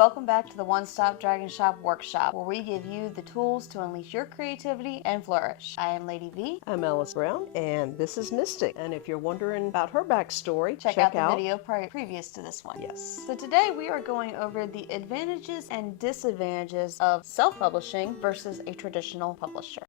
Welcome back to the One Stop Dragon Shop Workshop, where we give you the tools to unleash your creativity and flourish. I am Lady V. I'm Alice Brown, and this is Mystic. And if you're wondering about her backstory, check out the video previous to this one. Yes. So today we are going over the advantages and disadvantages of self-publishing versus a traditional publisher.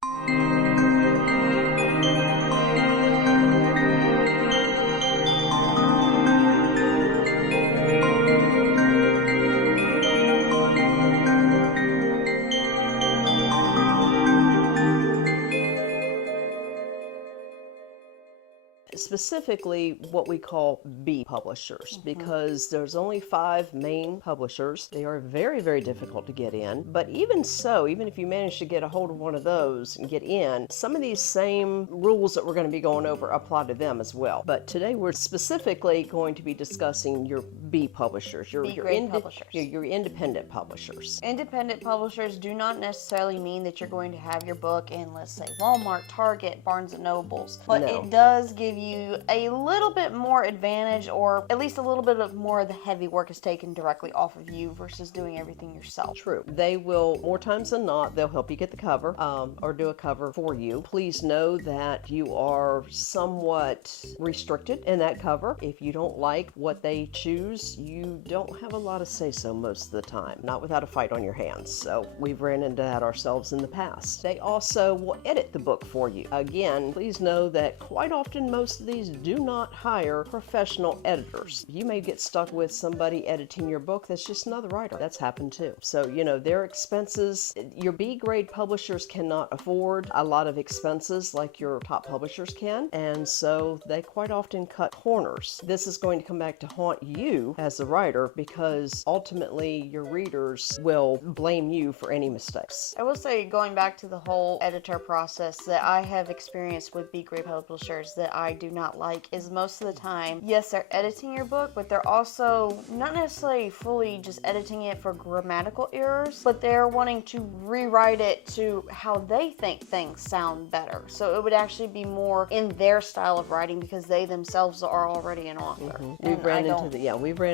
Specifically what we call B publishers, because there's only 5 main publishers. They are very, very difficult to get in, but even so, even if you manage to get a hold of one of those and get in, some of these same rules that we're going to be going over apply to them as well. But today we're specifically going to be discussing your B publishers, your independent publishers. Independent publishers do not necessarily mean that you're going to have your book in, let's say, Walmart, Target, Barnes & Nobles, but it does give you a little bit more advantage, or at least a little bit of more of the heavy work is taken directly off of you versus doing everything yourself. True. They will, more times than not, they'll help you get the cover or do a cover for you. Please know that you are somewhat restricted in that cover. If you don't like what they choose, you don't have a lot of say-so most of the time, not without a fight on your hands. So we've ran into that ourselves in the past. They also will edit the book for you. Again, please know that quite often most of these do not hire professional editors. You may get stuck with somebody editing your book that's just another writer. That's happened too. So, their expenses, your B-grade publishers cannot afford a lot of expenses like your top publishers can, and so they quite often cut corners. This is going to come back to haunt you as a writer, because ultimately your readers will blame you for any mistakes. I will say, going back to the whole editor process that I have experienced with B-grade publishers that I do not like, is most of the time, yes, they're editing your book, but they're also not necessarily fully just editing it for grammatical errors, but they're wanting to rewrite it to how they think things sound better. So it would actually be more in their style of writing, because they themselves are already an author. We've ran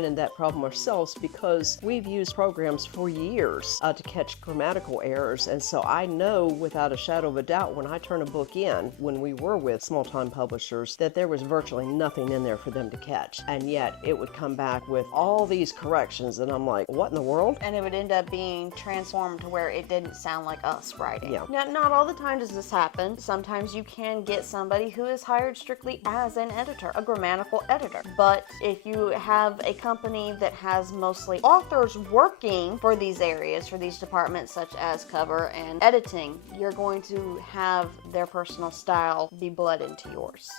into that problem ourselves, because we've used programs for years to catch grammatical errors, and so I know without a shadow of a doubt when I turn a book in, when we were with small-time publishers, that there was virtually nothing in there for them to catch, and yet it would come back with all these corrections, and I'm like, what in the world? And it would end up being transformed to where it didn't sound like us writing. Yeah. Now, not all the time does this happen. Sometimes you can get somebody who is hired strictly as an editor, a grammatical editor. But if you have a company that has mostly authors working for these areas, for these departments such as cover and editing, you're going to have their personal style be bled into yours.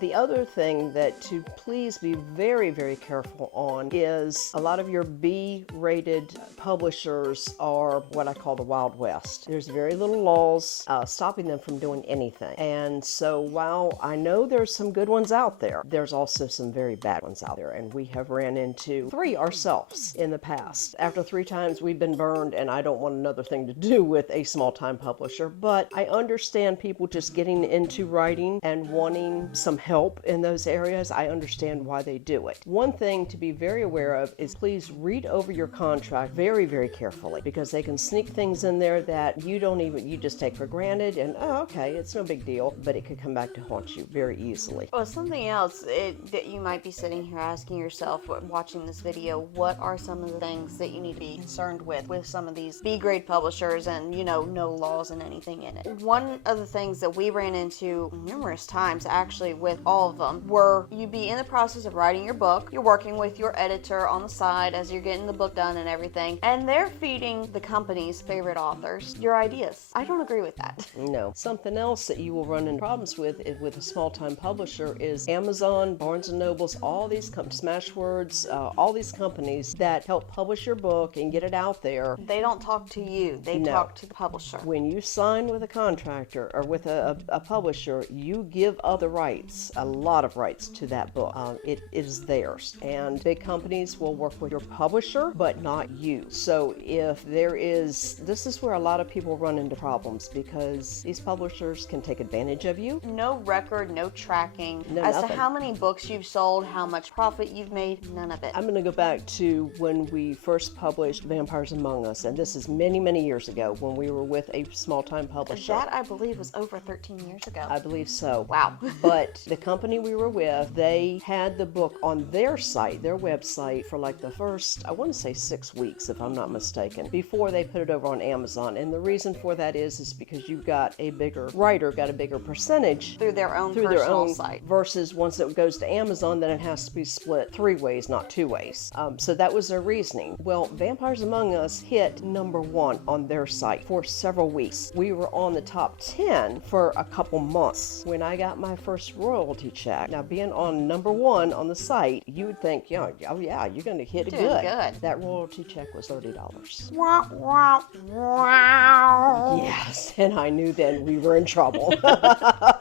The other thing that to please be very, very careful on is a lot of your B-rated publishers are what I call the Wild West. There's very little laws stopping them from doing anything. And so while I know there's some good ones out there, there's also some very bad ones out there. And we have ran into 3 ourselves in the past. After 3 times we've been burned, and I don't want another thing to do with a small-time publisher, but I understand people just getting into writing and wanting some help in those areas. I understand why they do it. One thing to be very aware of is please read over your contract very, very carefully, because they can sneak things in there that you just take for granted, and oh, okay, it's no big deal, but it could come back to haunt you very easily. Well, something else that you might be sitting here asking yourself watching this video, what are some of the things that you need to be concerned with some of these B-grade publishers and, no laws and anything in it? One of the things that we ran into numerous times, actually, with all of them, were you'd be in the process of writing your book, you're working with your editor on the side as you're getting the book done and everything, and they're feeding the company's favorite authors your ideas. I don't agree with that. No. Something else that you will run into problems with a small-time publisher is Amazon, Barnes & Nobles, all these Smashwords, all these companies that help publish your book and get it out there. They don't talk to you. They talk to the publisher. When you sign with a contractor or with a publisher, you give up the rights rights, a lot of rights to that book. It is theirs. And big companies will work with your publisher, but not you. So if there is, this is where a lot of people run into problems because these publishers can take advantage of you. No record, no tracking No, as nothing. to how many books you've sold, how much profit you've made, none of it. I'm going to go back to when we first published Vampires Among Us, and this is many, many years ago when we were with a small-time publisher. That, I believe, was over 13 years ago. I believe so. Wow. But the company we were with, they had the book on their site, their website, for like the first, I want to say 6 weeks, if I'm not mistaken, before they put it over on Amazon. And the reason for that is because you got a bigger writer, got a bigger percentage Through their own through personal their own site. versus once it goes to Amazon, then it has to be split 3 ways, not 2 ways. So that was their reasoning. Well, Vampires Among Us hit #1 on their site for several weeks. We were on the top 10 for a couple months. When I got my first royalty check, now being on #1 on the site, you would think, oh yeah, you're going to hit it Doing good. That royalty check was $30. Wow, wow, wow. Yes, and I knew then we were in trouble.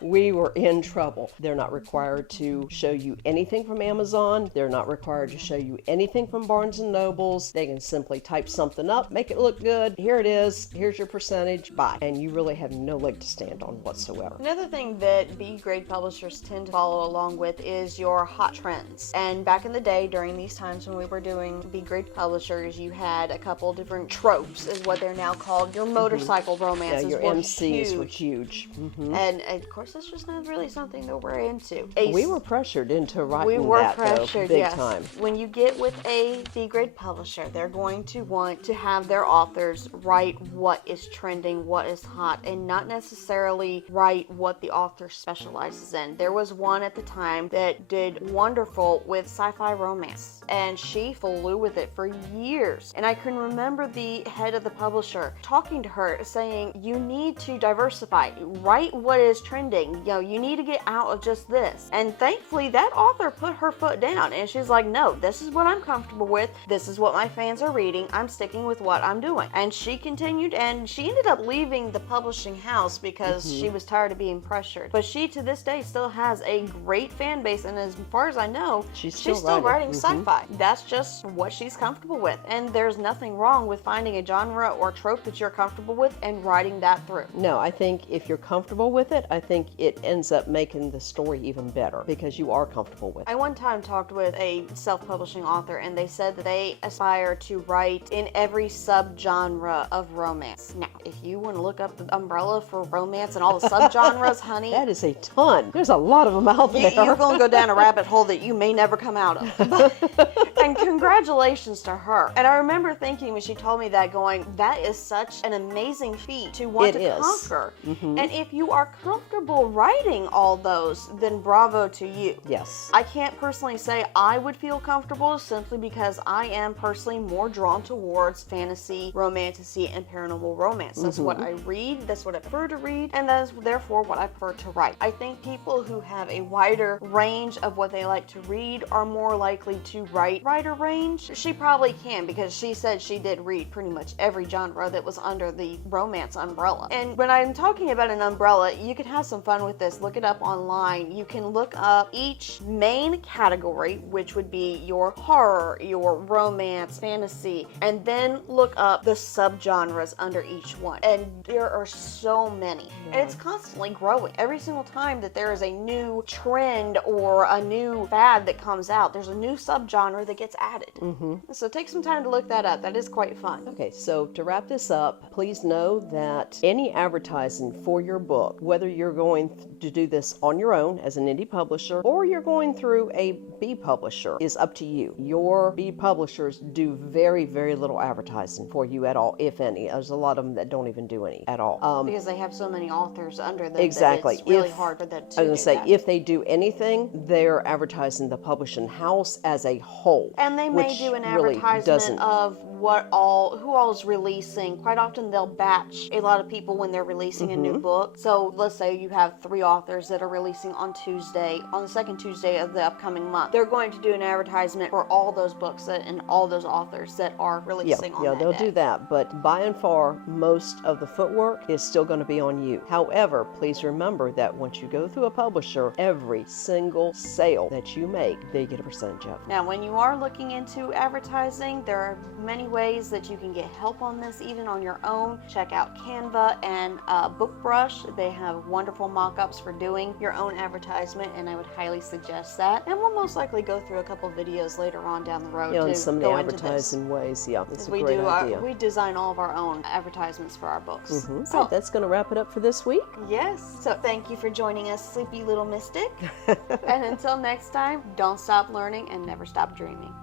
We were in trouble. They're not required to show you anything from Amazon. They're not required to show you anything from Barnes & Nobles. They can simply type something up, make it look good. Here it is. Here's your percentage. Bye. And you really have no leg to stand on whatsoever. Another thing that B-grade publishers tend to follow along with is your hot trends. And back in the day, during these times when we were doing B-grade publishers, you had a couple different tropes, is what they're now called. Your motorcycle romances your were MCs huge. were huge. And of course, that's just not really something that we're into. We were pressured into writing We were that, pressured, though, big yes. time. When you get with a B-grade publisher, they're going to want to have their authors write what is trending, what is hot, and not necessarily write what the author specializes in. There was one at the time that did wonderful with sci-fi romance, and she flew with it for years. And I can remember the head of the publisher talking to her, saying, you need to diversify, write what is trending, you need to get out of just this. And thankfully that author put her foot down, and she's like, no, this is what I'm comfortable with, this is what my fans are reading, I'm sticking with what I'm doing. And she continued, and she ended up leaving the publishing house because she was tired of being pressured. But she to this day still has a great fan base, and as far as I know, she's still writing sci-fi. That's just what she's comfortable with, and there's nothing wrong with finding a genre or trope that you're comfortable with and writing that through. No, I think if you're comfortable with it, I think it ends up making the story even better because you are comfortable with it. I one time talked with a self-publishing author, and they said that they aspire to write in every subgenre of romance. Now, if you want to look up the umbrella for romance and all the subgenres, honey, That is a ton. There's a lot of them out there. you're going to go down a rabbit hole that you may never come out of. And congratulations to her. And I remember thinking when she told me that, going, that is such an amazing feat to want It to is. conquer. And if you are comfortable writing all those, then bravo to you. Yes. I can't personally say I would feel comfortable, simply because I am personally more drawn towards fantasy, romantasy, and paranormal romance. That's what I read, that's what I prefer to read, and that is therefore what I prefer to write. I think people who have a wider range of what they like to read are more likely to write wider range. She probably can, because she said she did read pretty much every genre that was under the romance umbrella. And when I'm talking about an umbrella, you can have some fun with this. Look it up online. You can look up each main category, which would be your horror, your romance, fantasy, and then look up the subgenres under each one. And there are so many. And it's constantly growing. Every single time that there is a new trend or a new fad that comes out, there's a new subgenre that gets added. So take some time to look that up. That is quite fun. Okay, so to wrap this up, please know that any advertising for your book, whether you're going to do this on your own as an indie publisher or you're going through a B publisher, is up to you. Your B publishers do very, very little advertising for you at all, if any. There's a lot of them that don't even do any at all. Because they have so many authors under them Exactly. that it's really hard for them to I was do going to say, that. if they do anything, they're advertising the publishing house as a whole. And they may which do an really advertisement doesn't. of who all is releasing. Quite often they'll batch a lot of people when they're releasing a new book. So let's say you have 3 authors that are releasing on Tuesday, on the second Tuesday of the upcoming month. They're going to do an advertisement for all those books and all those authors that are releasing on that they'll day. do that, but by and far, most of the footwork is still going to be on you. However, please remember that once you go through a publisher, publisher, every single sale that you make, they get a percentage of. Now, when you are looking into advertising, there are many ways that you can get help on this, even on your own. Check out Canva and BookBrush. They have wonderful mock-ups for doing your own advertisement, and I would highly suggest that. And we'll most likely go through a couple videos later on down the road Yeah, to on some of the go into this. advertising ways. Yeah, that's a We great idea. we design all of our own advertisements for our books. So So that's going to wrap it up for this week. yes, so thank you for joining us, sleepy little mystic. And until next time, don't stop learning and never stop dreaming.